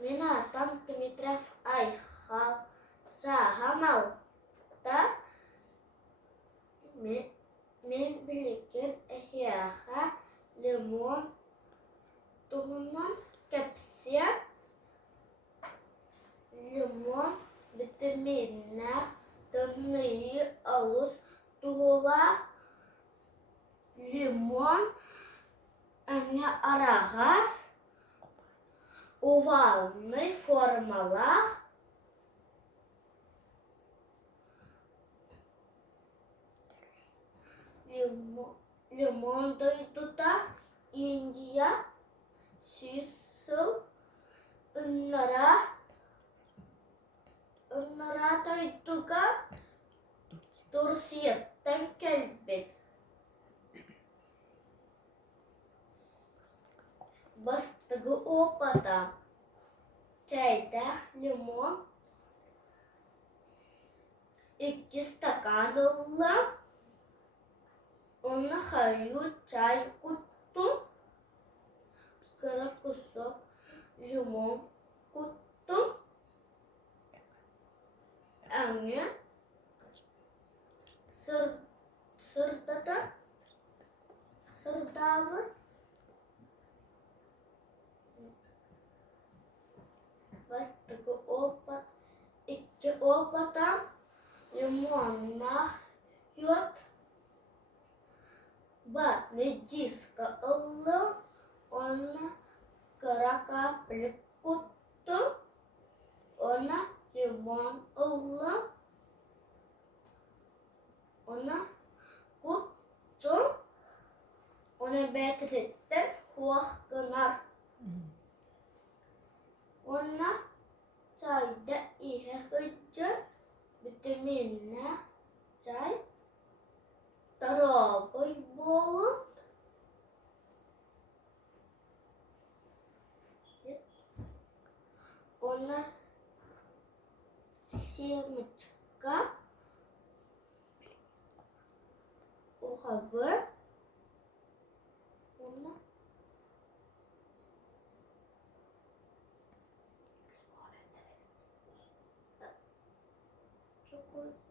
Binatang Dimitrov ay sa hamalta membilikin ihyaha limon tuhunan kapsya limon vitaminler dönmeyi alus tuhula limon anya arahas ovalny formalar limon doyduda India Sisal Unara doyduga Tursiyetten kelbek bastıgı opada çayda limon 2 stakan ıllam ona hayu çay kuttum kara kusuk limon kuttum anya sırdalı bastıgı opat 2 opatan limonla yot bat nejiska ıllam ona karaka kuttum ona limon ıllam ona kuttum ona betritten huahkınar ona çayda ihe hıcı vitaminler çay tarabı bolun ona семечка ухабы ona çok